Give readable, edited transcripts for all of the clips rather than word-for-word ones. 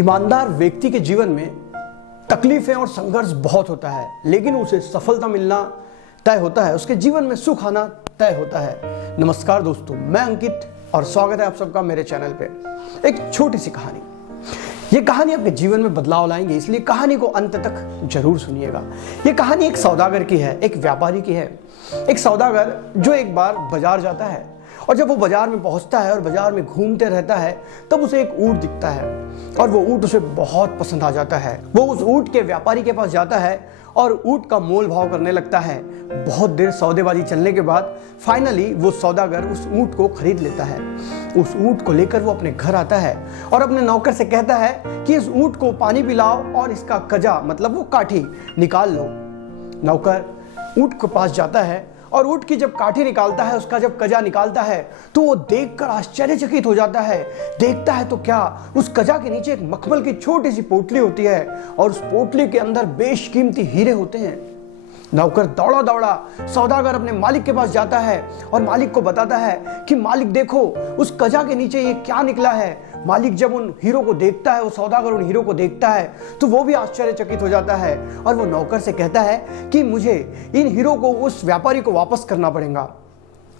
ईमानदार व्यक्ति के जीवन में तकलीफें और संघर्ष बहुत होता है, लेकिन उसे सफलता मिलना तय होता है, उसके जीवन में सुख आना तय होता है। नमस्कार दोस्तों, मैं अंकित और स्वागत है आप सबका मेरे चैनल पे। एक छोटी सी कहानी, ये कहानी आपके जीवन में बदलाव लाएंगे, इसलिए कहानी को अंत तक जरूर सुनिएगा। ये कहानी एक सौदागर की है, एक व्यापारी की है। एक सौदागर जो एक बार बाजार जाता है और जब वो बाजार में पहुंचता है और बाजार में घूमते रहता है तब उसे एक ऊंट दिखता है और वो ऊंट उसे बहुत पसंद आ जाता है। वो उस ऊंट के व्यापारी के पास जाता है और ऊंट का मोल भाव करने लगता है। बहुत देर सौदेबाजी चलने के बाद फाइनली वो सौदागर उस ऊंट को खरीद लेता है। उस ऊंट को लेकर वो अपने घर आता है और अपने नौकर से कहता है कि इस ऊंट को पानी पिलाओ और इसका कजा मतलब वो काठी निकाल लो। नौकर ऊंट के पास जाता है और ऊंट की जब काठी निकालता है, उसका जब कजा निकालता है तो वो देखकर आश्चर्यचकित हो जाता है। देखता है तो क्या, उस कजा के नीचे एक मखमल की छोटी सी पोटली होती है और उस पोटली के अंदर बेशकीमती हीरे होते हैं। नौकर दौड़ा दौड़ा सौदागर अपने मालिक के पास जाता है और मालिक को बताता है कि मालिक देखो उस कजा के नीचे ये क्या निकला है। मालिक जब उन हीरो को देखता है, वो सौदागर उन हीरो को देखता है तो वो भी आश्चर्यचकित हो जाता है और वो नौकर से कहता है कि मुझे इन हीरो को उस व्यापारी को वापस करना पड़ेगा।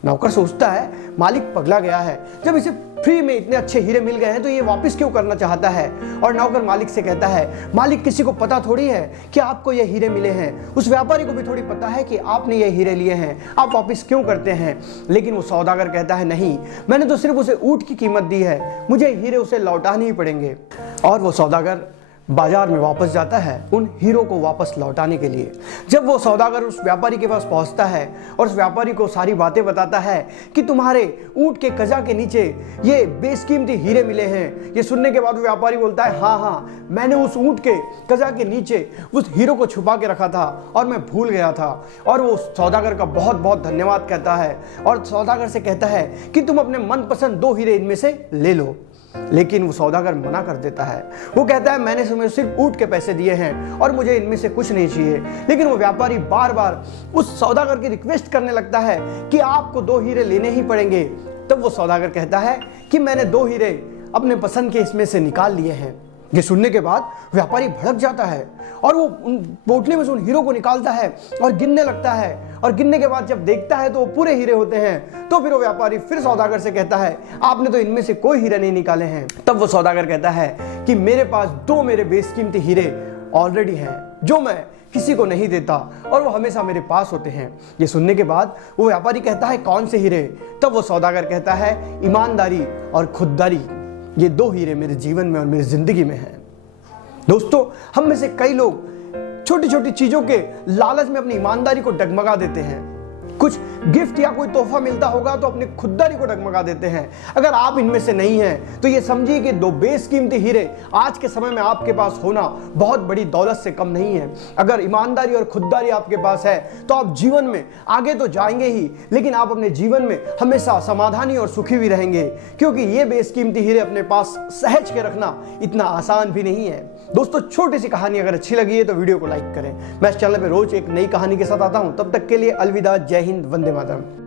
नौकर सोचता है मालिक पगला गया है, जब इसे फ्री में इतने अच्छे हीरे मिल गए हैं तो ये वापस क्यों करना चाहता है। और नौकर मालिक से कहता है मालिक किसी को पता थोड़ी है कि आपको ये हीरे मिले हैं, उस व्यापारी को भी थोड़ी पता है कि आपने ये हीरे लिए हैं, आप वापस क्यों करते हैं। लेकिन वो सौदागर कहता है नहीं, मैंने तो सिर्फ उसे ऊंट की कीमत दी है, मुझे हीरे उसे लौटाने ही पड़ेंगे। और वो सौदागर बाजार में वापस जाता है उन हीरो को वापस लौटाने के लिए। जब वो सौदागर उस व्यापारी के पास पहुंचता है और उस व्यापारी को सारी बातें बताता है कि तुम्हारे ऊंट के कजा के नीचे ये बेशकीमती हीरे मिले हैं, ये सुनने के बाद वो व्यापारी बोलता है हाँ, मैंने उस ऊंट के कजा के नीचे उस हीरो को छुपा के रखा था और मैं भूल गया था। और वो सौदागर का बहुत बहुत धन्यवाद कहता है और सौदागर से कहता है कि तुम अपने मनपसंद 2 हीरे इनमें से ले लो। लेकिन वो सौदागर मना कर देता है। वो कहता है मैंने तुम्हें सिर्फ ऊंट के पैसे दिए हैं और मुझे इनमें से कुछ नहीं चाहिए। लेकिन वो व्यापारी बार बार उस सौदागर की रिक्वेस्ट करने लगता है कि आपको 2 हीरे लेने ही पड़ेंगे। तब वो सौदागर कहता है कि मैंने 2 हीरे अपने पसंद के इसमें से निकाल लिए हैं। ये सुनने के बाद व्यापारी भड़क जाता है और वो उन पोटली में से उन हीरो को निकालता है और गिनने लगता है। और गिनने के बाद जब देखता है तो वो पूरे हीरे होते हैं। तो फिर वो व्यापारी फिर सौदागर से कहता है आपने तो इनमें से कोई हीरे नहीं निकाले हैं। तब वो सौदागर कहता है कि मेरे पास 2 मेरे बेशकीमती हीरे ऑलरेडी हैं जो मैं किसी को नहीं देता और वो हमेशा मेरे पास होते हैं। ये सुनने के बाद वो व्यापारी कहता है कौन से हीरे। तब वो सौदागर कहता है ईमानदारी और खुददारी, ये 2 हीरे मेरे जीवन में और मेरी जिंदगी में हैं। दोस्तों, हम में से कई लोग छोटी छोटी चीजों के लालच में अपनी ईमानदारी को डगमगा देते हैं। कुछ गिफ्ट या कोई तोहफा मिलता होगा तो अपनी खुददारी को डगमगा देते हैं। अगर आप इनमें से नहीं हैं तो ये समझिए कि 2 बेशकीमती हीरे आज के समय में आपके पास होना बहुत बड़ी दौलत से कम नहीं है। अगर ईमानदारी और खुददारी आपके पास है तो आप जीवन में आगे तो जाएंगे ही, लेकिन आप अपने जीवन में हमेशा समाधानी और सुखी भी रहेंगे, क्योंकि ये बेशकीमती हीरे अपने पास सहज के रखना इतना आसान भी नहीं है। दोस्तों, छोटी सी कहानी अगर अच्छी लगी है तो वीडियो को लाइक करें। मैं इस चैनल पे रोज एक नई कहानी के साथ आता हूं। तब तक के लिए अलविदा, जय हिंद, वंदे मातरम।